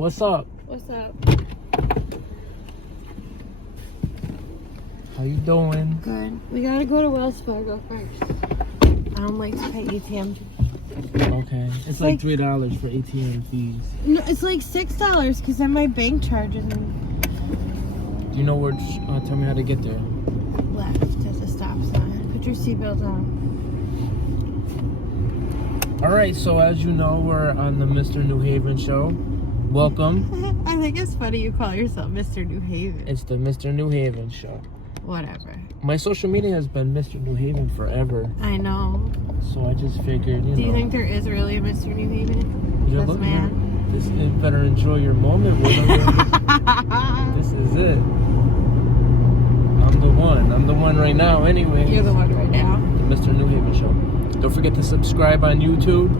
What's up? What's up? How you doing? Good. We gotta go to Wells Fargo first. I don't like to pay ATM. Okay. It's like $3 for ATM fees. No, it's like $6 because then my bank charges me. Do you know where? Tell me how to get there. Left at the stop sign. Put your seatbelt on. All right. So as you know, we're on the Mr. New Haven show. Welcome. I think it's funny you call yourself Mr. New Haven. It's the Mr. New Haven show. Whatever. My social media has been Mr. New Haven forever. I know. So I just figured, you know. Do you think there is really a Mr. New Haven? You're This man. This you better enjoy your moment with him. This is it. I'm the one. I'm the one right now anyway. You're the one right now. The Mr. New Haven show. Don't forget to subscribe on YouTube.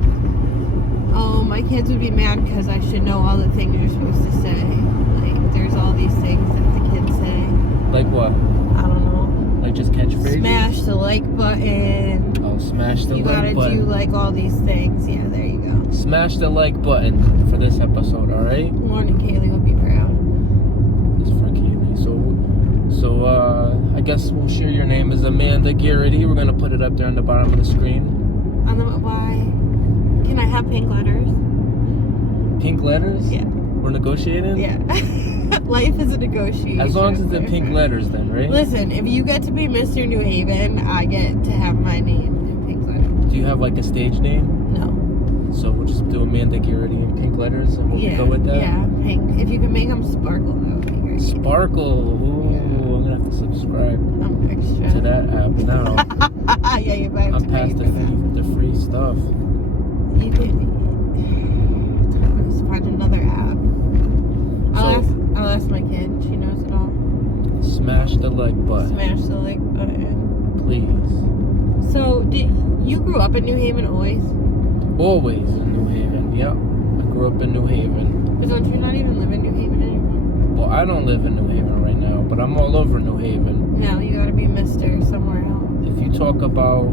Oh, my kids would be mad because I should know all the things you're supposed to say. Like, there's all these things that the kids say. Like what? I don't know. Like just catchphrases? Smash the like button. Oh, smash the You like gotta button. do like all these things. Yeah, there you go. Smash the like button for this episode, alright? Lauren and Kaylee would be proud. It's for Kaylee. So, I guess we'll share your name as Amanda Garrity. We're gonna put it up there on the bottom of the screen. On the why? Can I have pink letters? Pink letters? Yeah. We're negotiating? Yeah. Life is a negotiation. As long as it's in pink letters then, right? Listen, if you get to be Mr. New Haven, I get to have my name in pink letters. Do you have like a stage name? No. So we'll just do Amanda Garrity in pink letters and we'll go with that? Yeah, pink. If you can make them sparkle, that would be great. Sparkle. Ooh, I'm gonna have to subscribe I'm extra. to that app now. Yeah, you might have I'm to pay past for the that. free stuff. You can just find another app. I'll ask my kid. She knows it all. Smash the like button. Smash the like button. Please. So, you grew up in New Haven always? Always in New Haven. Yep. I grew up in New Haven. But don't you not even live in New Haven anymore? Well, I don't live in New Haven right now, but I'm all over New Haven. No, you gotta be Mr. somewhere else. If you talk about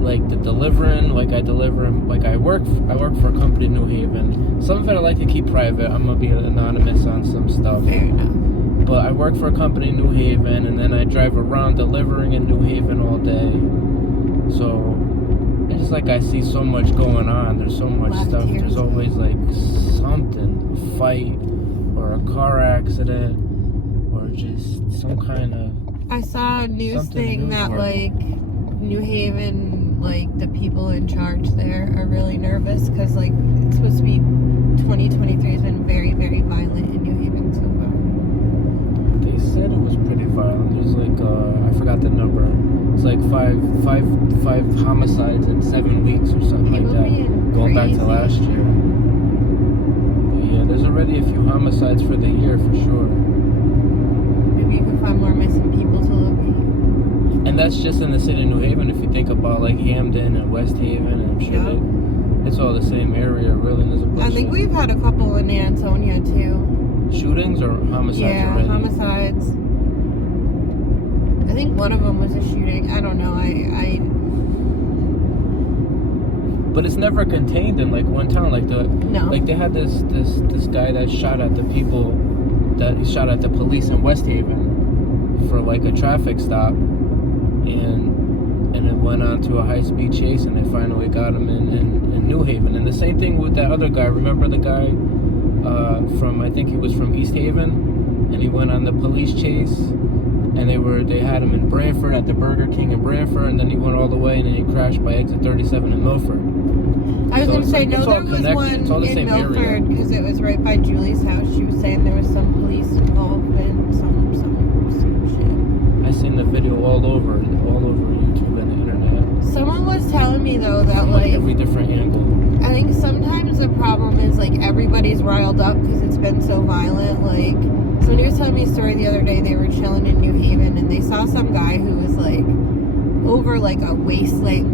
like the delivering, like I deliver, like I work for a company in New Haven. Some of it I like to keep private. I'm gonna be anonymous on some stuff. Fair enough. But I work for a company in New Haven, and then I drive around delivering in New Haven all day. So it's just like I see so much going on. There's so much stuff. There's always like something, a fight, or a car accident, or just some kind of. I saw a news thing that like New Haven, like the people in charge there are really nervous because like it's supposed to be 2023 has been very, very violent in New Haven so far. They said it was pretty violent. There's like I forgot the number. It's like five homicides in 7 weeks or something People like that. Going back to last year. But yeah, there's already a few homicides for the year for sure. Maybe you can find more missing people to locate. And that's just in the city of New Haven. If you think about like Hamden and West Haven, and I'm sure it's all the same area, really. And there's a bunch I think we've had a couple in Antonia too. Shootings or homicides already? Yeah, homicides. I think one of them was a shooting. I don't know. But it's never contained in like one town. Like like they had this guy that shot at the people, that he shot at the police in West Haven for like a traffic stop, and it went on to a high-speed chase, and they finally got him in New Haven. And the same thing with that other guy. Remember the guy from, I think he was from East Haven, and he went on the police chase, and they had him in Branford at the Burger King in Branford, and then he went all the way, and then he crashed by exit 37 in Milford. I was going to say, no, there was one in Milford because it was right by Julie's house. She was saying there was some police involvement, some shit. I seen the video all over YouTube and the internet. Someone was telling me though that from, like every different angle. I think sometimes the problem is like everybody's riled up because it's been so violent. Like somebody was telling me a story the other day. They were chilling in New Haven and they saw some guy who was like over like a waist height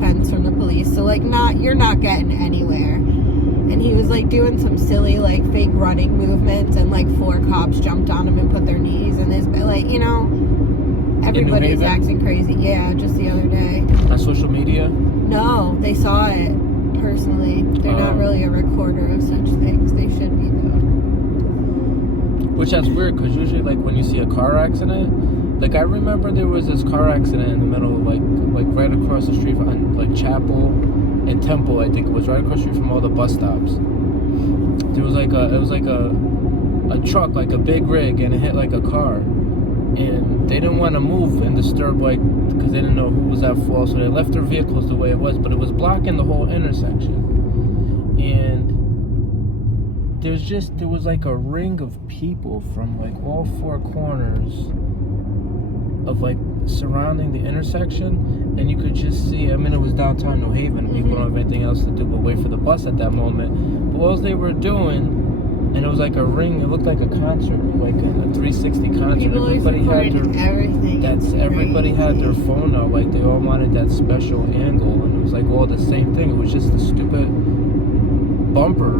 fence from the police. So like you're not getting anywhere. And he was like doing some silly like fake running movements, and like 4 cops jumped on him and put their knees in his like, you know, everybody's acting crazy. Yeah, just the other day. On social media? No, they saw it personally. They're not really a recorder of such things. They should be, though. Which that's weird, because usually, like, when you see a car accident, like, I remember there was this car accident in the middle, like right across the street on, like, Chapel and Temple, I think it was, right across the street from all the bus stops. There was, like, a truck, like a big rig, and it hit, like, a car. And they didn't want to move and disturb, like, because they didn't know who was at fault, so they left their vehicles the way it was, but it was blocking the whole intersection. And there was like a ring of people from like all four corners of like surrounding the intersection, and you could just see, I mean, it was downtown New Haven, people don't have anything else to do but wait for the bus at that moment, but all they were doing, and it was like a ring, it looked like a concert, like a 360 concert. People everybody had everybody had their phone out, like they all wanted that special angle, and it was like all the same thing. It was just a stupid bumper,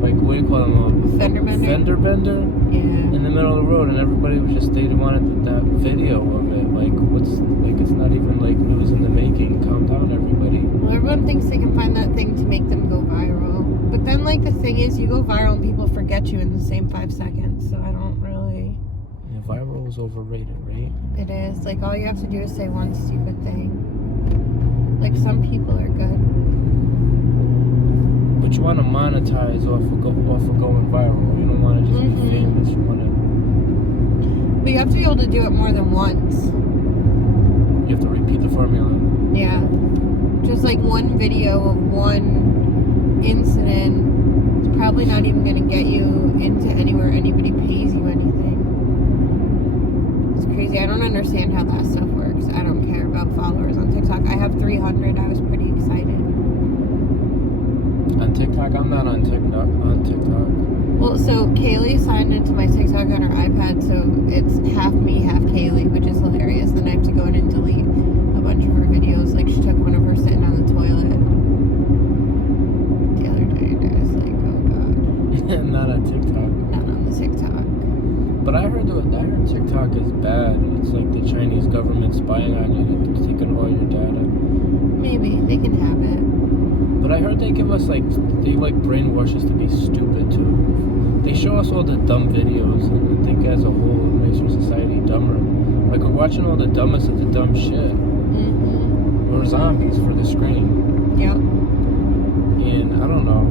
like, what do you call them? Fender bender? Yeah. In the middle of the road, and everybody was just, they wanted that video of it. Like, it's not even like news in the making. Calm down, everybody. Well, everyone thinks they can find that thing to make them go viral. But then, like, the thing is, you go viral and people forget you in the same 5 seconds, so I don't really... Yeah, viral is overrated, right? It is. Like, all you have to do is say one stupid thing. Like, some people are good. But you want to monetize off of going viral. You don't want to just be famous. You want to... But you have to be able to do it more than once. You have to repeat the formula. Yeah. Just like one video of one incident is probably not even going to get you into anywhere anybody pays you anything. It's crazy. I don't understand how that stuff works. I don't care about followers on TikTok. I have 300. I was pretty excited. On TikTok? I'm not on TikTok. Well, so Kaylee signed into my TikTok on her iPad, so it's half me, half Kaylee, which is hilarious. Then I have to go in and delete a bunch of her videos. Like, she took one of her sitting on the toilet the other day, and I was like, oh god. Not on TikTok. Not on the TikTok. But I heard TikTok is bad. It's like the Chinese government spying on you, taking all your data. Maybe they can have it. But I heard they give us they brainwash us to be stupid too. They show us all the dumb videos, and I think as a whole it makes our society dumber. Like, we're watching all the dumbest of the dumb shit. We're zombies for the screen. Yep. And I don't know.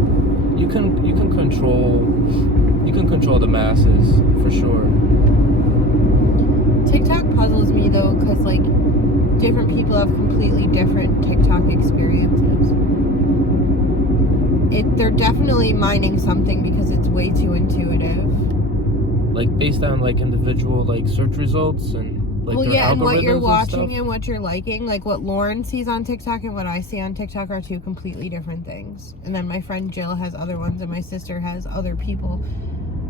You can control the masses for sure. TikTok puzzles me though, because like different people have completely different TikTok experiences. They're definitely mining something because it's way too intuitive. Like, based on like individual like search results and like their and what you're watching and what you're liking. Like, what Lauren sees on TikTok and what I see on TikTok are two completely different things. And then my friend Jill has other ones, and my sister has other people.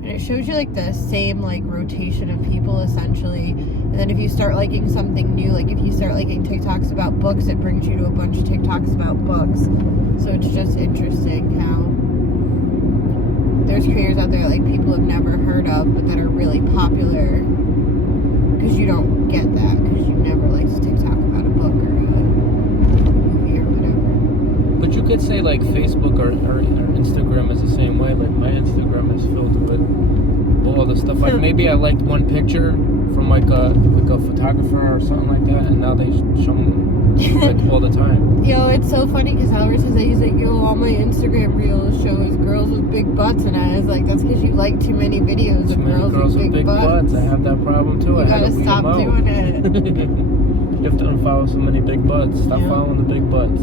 And it shows you like the same like rotation of people essentially. And then if you start liking something new, like if you start liking TikToks about books, it brings you to a bunch of TikToks about books. So it's just interesting how there's creators out there like people have never heard of, but that are really popular. Because you don't get that, because you never like to TikTok about a book or a movie or whatever. But you could say like Facebook or Instagram is the same way. Like, my Instagram is filled with all the stuff. Like, maybe I liked one picture from like a photographer or something like that, and now they show them like all the time. Yo, it's so funny because Albert says that he's like, yo, all my Instagram reels show is girls with big butts, and I was like, that's because you like too many videos of girls with big butts. I have that problem too. You gotta stop doing it. You have to unfollow so many big butts. Stop following the big butts.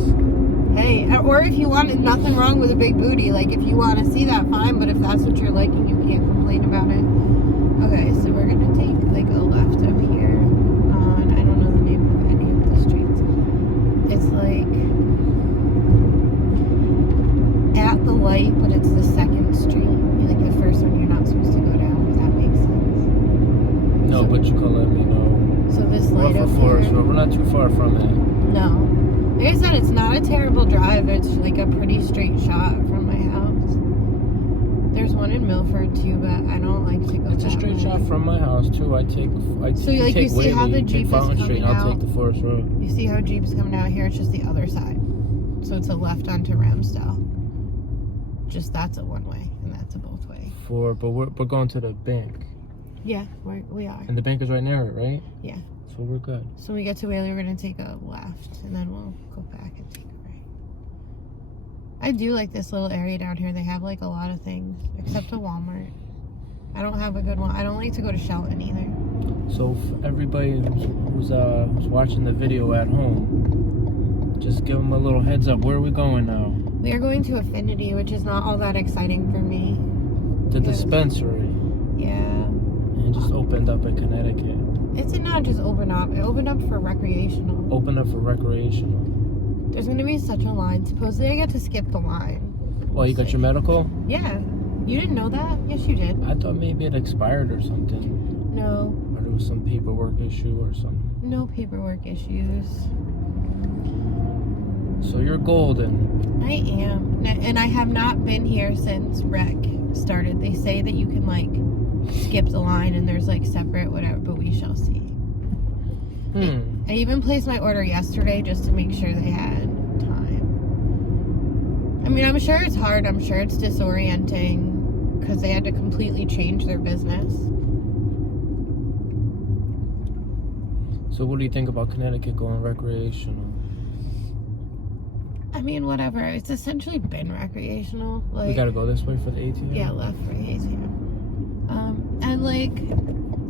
Hey, or if you want, nothing wrong with a big booty. Like, if you want to see that, fine. But if that's what you're liking, you can't complain about it. Okay, so we're gonna take like a left up here on, I don't know the name of any of the streets. It's like at the light, but it's the second street. Like the first one, you're not supposed to go down. If that makes sense. No, but you can let me know. So this light up here. We're not too far from it. No. Like I said, it's not a terrible drive. It's like a pretty straight shot from my house. There's one in Milford too, but I don't like to go. It's a straight shot from my house too. I take you see how the Jeep is coming out? I'll take the Forest Road. You see how Jeep's coming out here? It's just the other side. So it's a left onto Ramsdale. Just that's a one-way, and that's a both-way. But we're going to the bank. Yeah, we are. And the bank is right near it, right? Yeah. So we're good. So when we get to Whaley, we're going to take a left, and then we'll go back and take a right. I do like this little area down here. They have, like, a lot of things, except a Walmart. I don't have a good one. I don't like to go to Shelton either. So for everybody who's watching the video at home, just give them a little heads up. Where are we going now? We are going to Affinity, which is not all that exciting for me. The dispensary. Yeah. And just opened up in Connecticut. It did not just open up. It opened up for recreational. Opened up for recreational. There's going to be such a line. Supposedly I get to skip the line. Well, you got your medical? Yeah. You didn't know that? Yes, you did. I thought maybe it expired or something. No. Or there was some paperwork issue or something. No paperwork issues. So you're golden. I am. And I have not been here since rec started. They say that you can, like, skip the line and there's, like, separate whatever, but we shall see. I even placed my order yesterday just to make sure they had time. I mean, I'm sure it's hard. I'm sure it's disorienting because they had to completely change their business. So what do you think about Connecticut going recreational? I mean, whatever. It's essentially been recreational. Like, we gotta go this way for the ATM? Yeah, left for the ATM. And, like,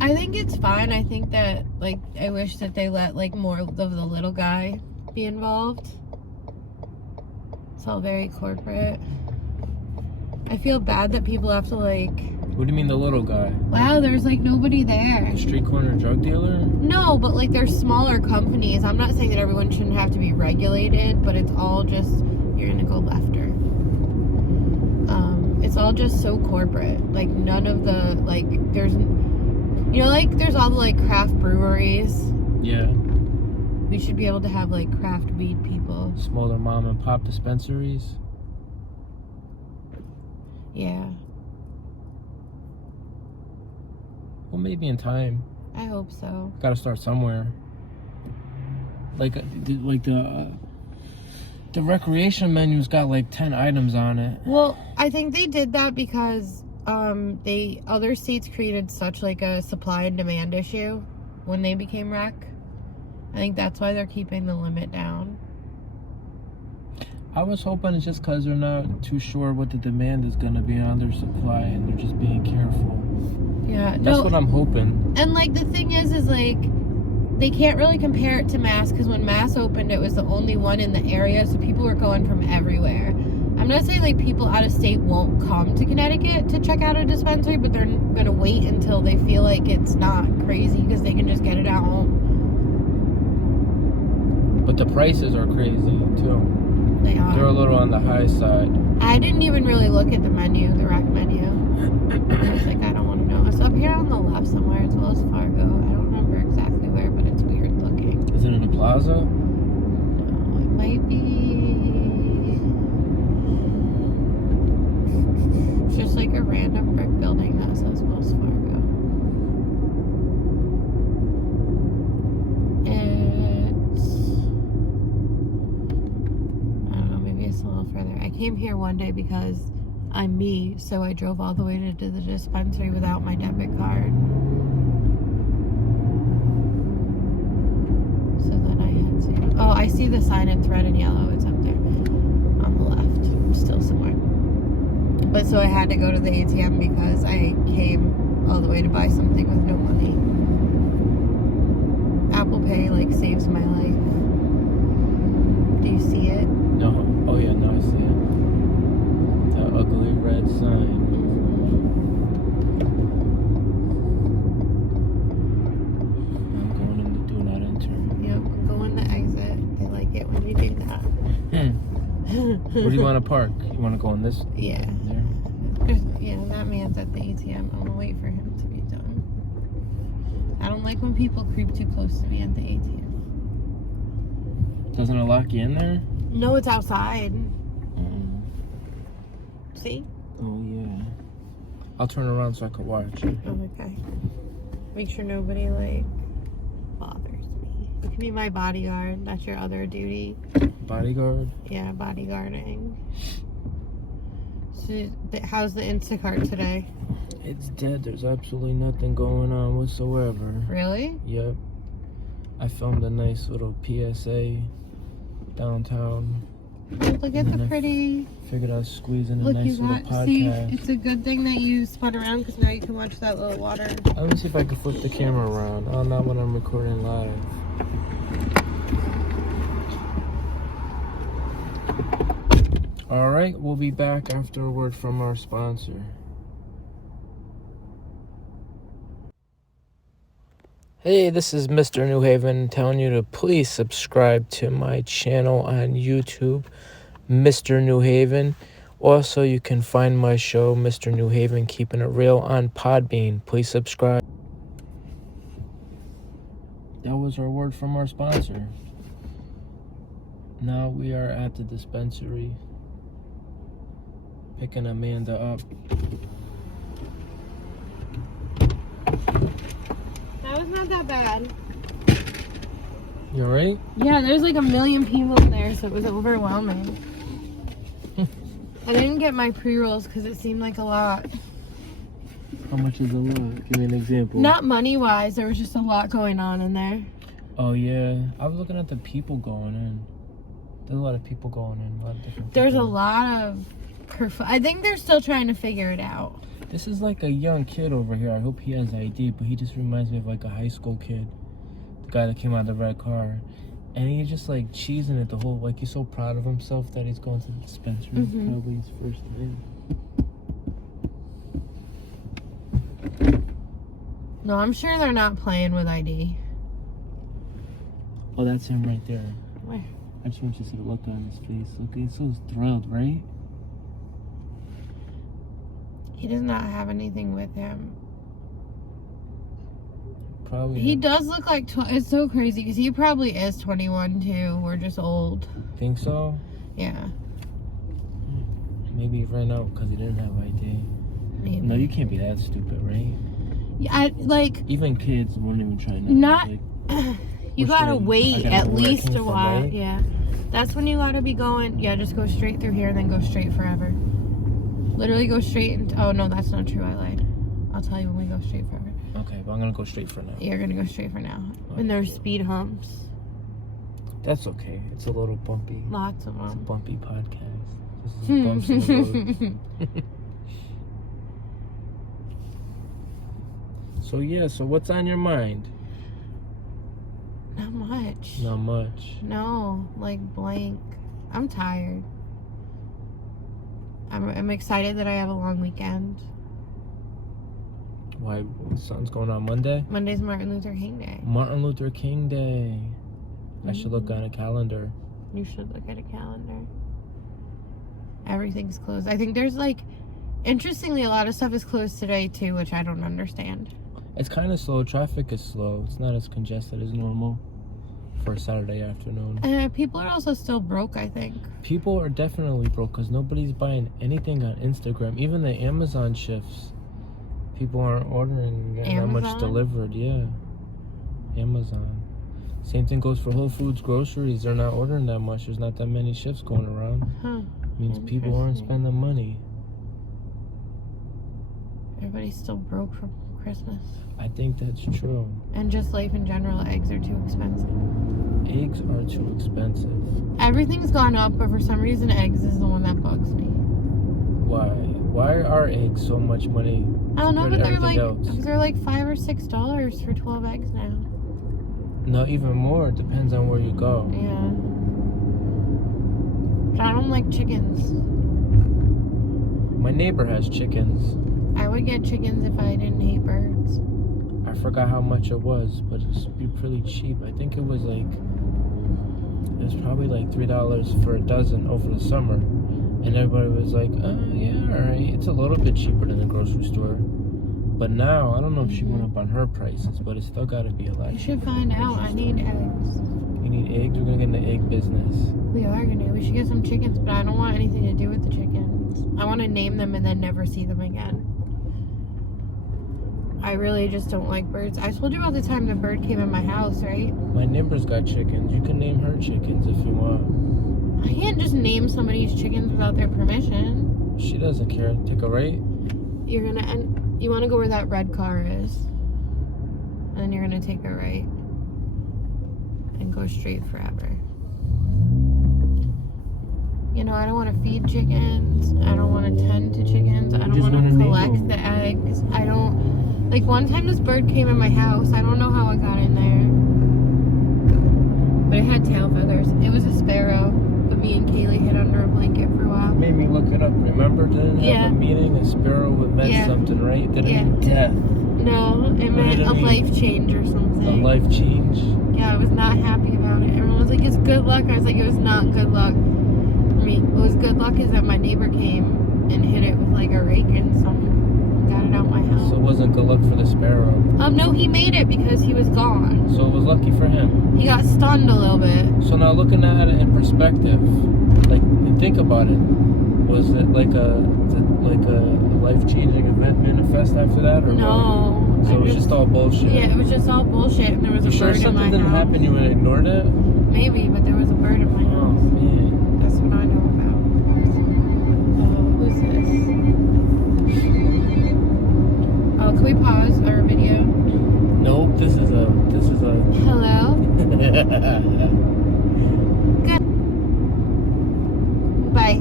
I think it's fine. I think that, like, I wish that they let, like, more of the little guy be involved. It's all very corporate. I feel bad that people have to, like... What do you mean the little guy? Wow, there's, like, nobody there. The street corner drug dealer? No, but, like, there's smaller companies. I'm not saying that everyone shouldn't have to be regulated, but it's all just... You're gonna go lefter. It's all just so corporate. Like, none of the, like, there's... You know, like, there's all the, like, craft breweries. Yeah. We should be able to have, like, craft weed people. Smaller mom and pop dispensaries. Yeah. Well, maybe in time. I hope so. Gotta start somewhere. Like the recreation menu's got like 10 items on it. Well, I think they did that because other states created such like a supply and demand issue when they became rec. I think that's why they're keeping the limit down. I was hoping it's just because they're not too sure what the demand is going to be on their supply and they're just being careful. Yeah, that's what I'm hoping. And like the thing is like they can't really compare it to Mass because when Mass opened, it was the only one in the area, so people were going from everywhere. I'm not saying like people out of state won't come to Connecticut to check out a dispensary, but they're gonna wait until they feel like it's not crazy because they can just get it at home. But the prices are crazy too. They are. They're a little on the high side. I didn't even really look at the menu, the rec menu. I was like, I don't want to know. It's up here on the left somewhere. It's Wells Fargo. I don't remember exactly where, but it's weird looking. Is it in the plaza? No, it might be. It's just like a random brick building that says Wells Fargo. It's a little further. I came here one day because I'm me, so I drove all the way to the dispensary without my debit card. So then I had to... Oh, I see the sign in red and yellow. It's up there on the left. Still somewhere. But so I had to go to the ATM because I came all the way to buy something with no money. Apple Pay, like, saves my life. Do you see it? No. Oh yeah, no, I see it. The ugly red sign. I'm going in the do not enter. Yep, go in the exit. They like it when you do that. Where do you want to park? You want to go in this? Yeah. There? Yeah, that man's at the ATM. I'm gonna wait for him to be done. I don't like when people creep too close to me at the ATM. Doesn't it lock you in there? No, it's outside. See? Oh, yeah. I'll turn around so I can watch. Oh, okay. Make sure nobody, like, bothers me. You can be my bodyguard. That's your other duty. Bodyguard? Yeah, bodyguarding. So, how's the Instacart today? It's dead. There's absolutely nothing going on whatsoever. Really? Yep. I filmed a nice little PSA downtown. Look at the pretty... Figured I'd squeeze in a nice little podcast. See, it's a good thing that you spun around because now you can watch that little water. Let me see if I can flip the camera around. Oh, not when I'm recording live. All right, we'll be back after a word from our sponsor. Hey, this is Mr. New Haven telling you to please subscribe to my channel on YouTube, Mr. New Haven. Also, you can find my show, Mr. New Haven, Keeping It Real, on Podbean. Please subscribe. That was our word from our sponsor. Now we are at the dispensary, picking Amanda up. That was not that bad. You alright? Yeah, there's like a million people in there, so it was overwhelming. I didn't get my pre-rolls because it seemed like a lot. How much is a lot? Give me an example. Not money-wise, there was just a lot going on in there. Oh, yeah. I was looking at the people going in. There's a lot of people going in. A lot of different people. There's a lot of... I think they're still trying to figure it out. This is like a young kid over here. I hope he has ID, but he just reminds me of like a high school kid. The guy that came out of the red car. And he's just like cheesing it the whole, like he's so proud of himself that he's going to the dispensary. Mm-hmm. Probably his first day. No, I'm sure they're not playing with ID. Oh, that's him right there. Where? I just want you to see the look on his face. Look, he's so thrilled, right? He does not have anything with him. Probably. He does look like... It's so crazy because he probably is 21 too. We're just old. Think so? Yeah. Maybe he ran out because he didn't have ID. Maybe. No, you can't be that stupid, right? Yeah, like... Even kids wouldn't even try to... Not... Like, you gotta wait at least a while. Right? Yeah. That's when you gotta be going... Yeah, just go straight through here and then go straight forever. Literally go straight and... Oh, no, that's not true. I lied. I'll tell you when we go straight forever. Okay, but I'm gonna go straight for now. You're gonna go straight for now. Okay. And there's speed humps. That's okay. It's a little bumpy. Lots of It's a them. bumpy podcast. This is bumps in the road. So yeah, so what's on your mind? Not much. Not much. No, like blank. I'm tired. I'm excited that I have a long weekend. Why? Something's going on Monday? Monday's Martin Luther King Day. Martin Luther King Day. I should look on a calendar. You should look at a calendar. Everything's closed. I think there's like, interestingly, a lot of stuff is closed today too, which I don't understand. It's kind of slow. Traffic is slow. It's not as congested as normal for a Saturday afternoon. People are also still broke, I think. People are definitely broke because nobody's buying anything on Instagram. Even the Amazon shifts. People aren't ordering, getting that much delivered. Yeah, Amazon. Same thing goes for Whole Foods groceries. They're not ordering that much. There's not that many shifts going around. Huh. Means people aren't spending money. Everybody's still broke from Christmas. I think that's true. And just life in general, eggs are too expensive. Eggs are too expensive. Everything's gone up, but for some reason, eggs is the one that bugs me. Why? Why are eggs so much money? I don't know, but they're like else? $5 or $6 for 12 eggs now. No, even more. It depends on where you go. Yeah. But I don't like chickens. My neighbor has chickens. I would get chickens if I didn't hate birds. I forgot how much it was, but it's pretty cheap. I think it was probably like $3 for a dozen over the summer. And everybody was like, oh, yeah, all right. It's a little bit cheaper than the grocery store. But now, I don't know if she went up on her prices, but it's still got to be a lot. You should find out. I need eggs. You need eggs? We're going to get in the egg business. We are going to. We should get some chickens, but I don't want anything to do with the chickens. I want to name them and then never see them again. I really just don't like birds. I told you about the time the bird came in my house, right? My neighbor's got chickens. You can name her chickens if you want. I can't just name somebody's chickens without their permission. She doesn't care. Take a right. You want to go where that red car is. And then you're going to take a right. And go straight forever. You know, I don't want to feed chickens. I don't want to tend to chickens. I don't want to collect the eggs. I don't... Like, one time this bird came in my house. I don't know how it got in there. But it had tail feathers. It was a sparrow. But me and Kaylee hid under a blanket for a while. Made me look it up. Remember, didn't have a meeting? A sparrow would meant something, right? Did it mean death? No, it meant a life change or something. A life change? Yeah, I was not happy about it. Everyone was like, it's good luck. I was like, it was not good luck. I mean, what was good luck is that my neighbor came and hit it with like a rake and something. Got it out my house. So it wasn't good luck for the sparrow? No, he made it because he was gone. So it was lucky for him? He got stunned a little bit. So now looking at it in perspective, like, think about it. Was it like a life-changing event manifest after that, or no? What? So it was just all bullshit. Yeah, it was just all bullshit, and there was a bird in my house. You sure something didn't happen? You ignored it? Maybe, but there was a bird in my house. Oh man, that's what I know about. Who's this? Oh, can we pause our video? Nope. This is a. Hello. Good. Bye.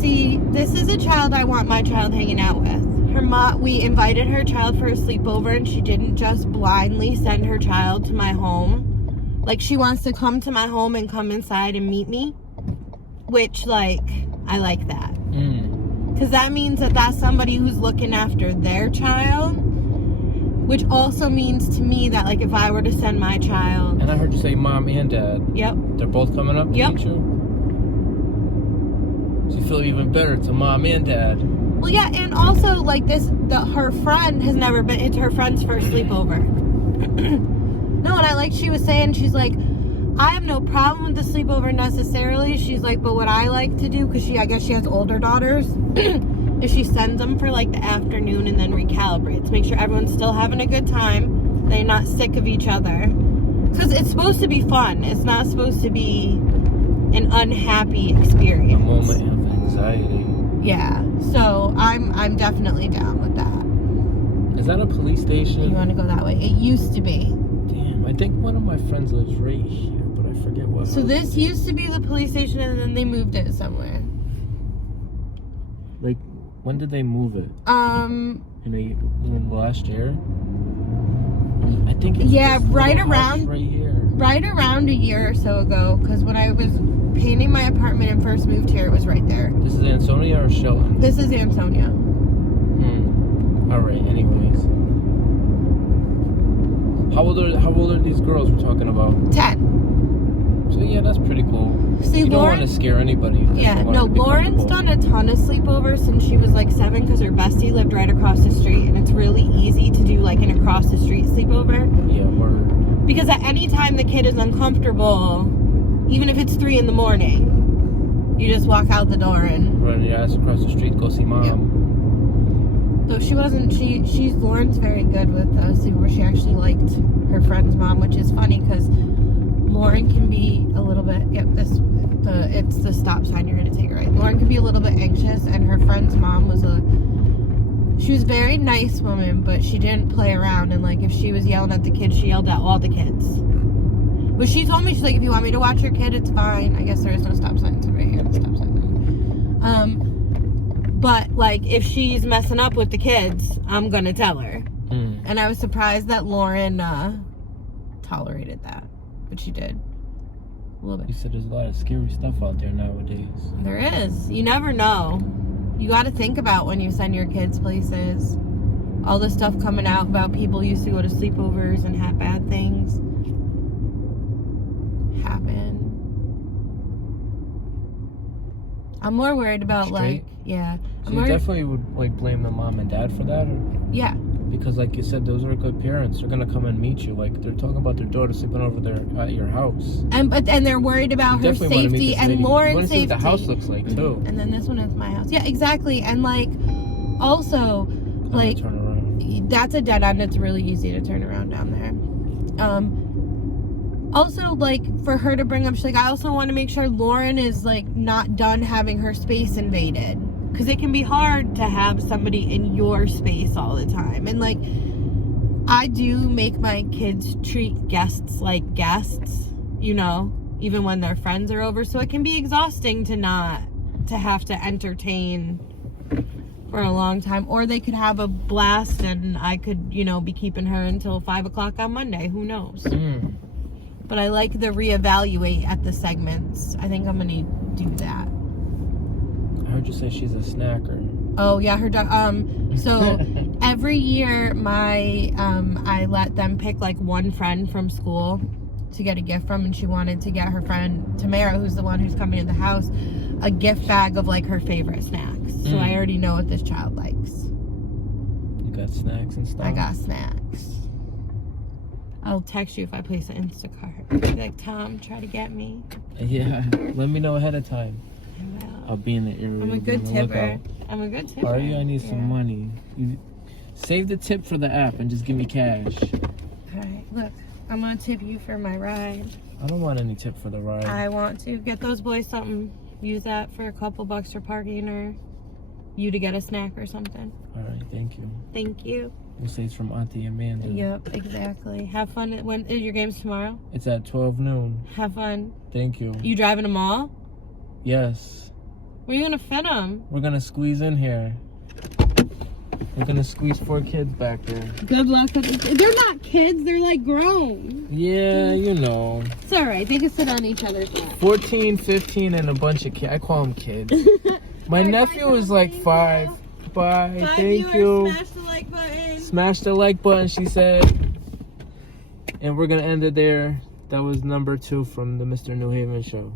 See, this is a child I want my child hanging out with. Her mom, we invited her child for a sleepover, and she didn't just blindly send her child to my home. Like, she wants to come to my home and come inside and meet me, which, like, I like that. Because that means that that's somebody who's looking after their child, which also means to me that, like, if I were to send my child... And I heard you say mom and dad. Yep. They're both coming up to meet you? So you feel even better to mom and dad. Well, yeah, and also, like, her friend has never been... It's her friend's first sleepover. No, and she was saying, she's like, I have no problem with the sleepover necessarily. She's like, but what I like to do, because I guess she has older daughters, is she sends them for, like, the afternoon and then recalibrates. Make sure everyone's still having a good time. They're not sick of each other. Because it's supposed to be fun. It's not supposed to be an unhappy experience. A moment of anxiety. Yeah. So, I'm definitely down with that. Is that a police station? You want to go that way? It used to be. I think one of my friends lives right here, but I forget what. So this used to be the police station, and then they moved it somewhere. Like, when did they move it? In the last year? I think it's right around a year or so ago, because when I was painting my apartment and first moved here, it was right there. This is Ansonia or Shelton? This is Ansonia. Alright, anyways. How old are these girls we're talking about? 10. So yeah, that's pretty cool. See, you don't want to scare anybody. Yeah, no, Lauren's done a ton of sleepovers since she was like 7, because her bestie lived right across the street, and it's really easy to do like an across the street sleepover. Yeah, word. Because at any time the kid is uncomfortable, even if it's 3 a.m, you just walk out the door and run your ass across the street, go see mom. Yep. So Lauren's very good with sleepover. She actually liked her friend's mom, which is funny because Lauren can be a little bit, it's the stop sign, you're going to take it right. Lauren can be a little bit anxious, and her friend's mom she was a very nice woman, but she didn't play around, and like if she was yelling at the kids, she yelled at all the kids. But she told me, she's like, if you want me to watch your kid, it's fine. I guess there is no stop sign, so right here, the stop sign. But like if she's messing up with the kids, I'm going to tell her. And I was surprised that Lauren tolerated that. But she did. A little bit. You said there's a lot of scary stuff out there nowadays. There is. You never know. You got to think about when you send your kids places. All the stuff coming out about people who used to go to sleepovers and have bad things happen. I'm more worried about Straight? Yeah. So you definitely would like blame the mom and dad for that? Or? Yeah. Because like you said, those are good parents. They're gonna come and meet you. Like they're talking about their daughter sleeping over there at your house. And they're worried about her safety and Lauren's safety. See what the house looks like too. And then this one is my house. Yeah, exactly. And like also like turn around. That's a dead end. It's really easy to turn around down there. Also, like, for her to bring up, she's like, I also want to make sure Lauren is, like, not done having her space invaded. Because it can be hard to have somebody in your space all the time. And, like, I do make my kids treat guests like guests, you know, even when their friends are over. So it can be exhausting to have to entertain for a long time. Or they could have a blast and I could, you know, be keeping her until 5 o'clock on Monday. Who knows? But I like the reevaluate at the segments. I think I'm going to do that. I heard you say she's a snacker. Oh, yeah, her dog. So every year I let them pick like one friend from school to get a gift from, and she wanted to get her friend Tamara, who's the one who's coming in the house, a gift bag of like her favorite snacks. So I already know what this child likes. You got snacks and stuff? I got snacks. I'll text you if I place an Instacart. Be like, Tom, try to get me. Yeah, let me know ahead of time. I will. I'll be in the area. I'm a good tipper. I'm a good tipper. Are you? I need some money. You save the tip for the app and just give me cash. Alright, look. I'm gonna tip you for my ride. I don't want any tip for the ride. I want to get those boys something. Use that for a couple bucks for parking, or you to get a snack or something. Alright, thank you. Thank you. We'll say it's from Auntie Amanda. Yep, exactly. Have fun. When is your game's tomorrow? It's at 12 noon. Have fun. Thank you. You driving them all? Yes. Where are you gonna fit them? We're gonna squeeze in here. We're gonna squeeze 4 kids back there. Good luck. They're not kids. They're like grown. Yeah, you know. It's alright. They can sit on each other's lap. 14, 15, and a bunch of kids. I call them kids. My nephew is like 5. Bye. Thank you. Smash the like button. Smash the like button, she said. And we're gonna end it there. That was number 2 from the Mr. New Haven show.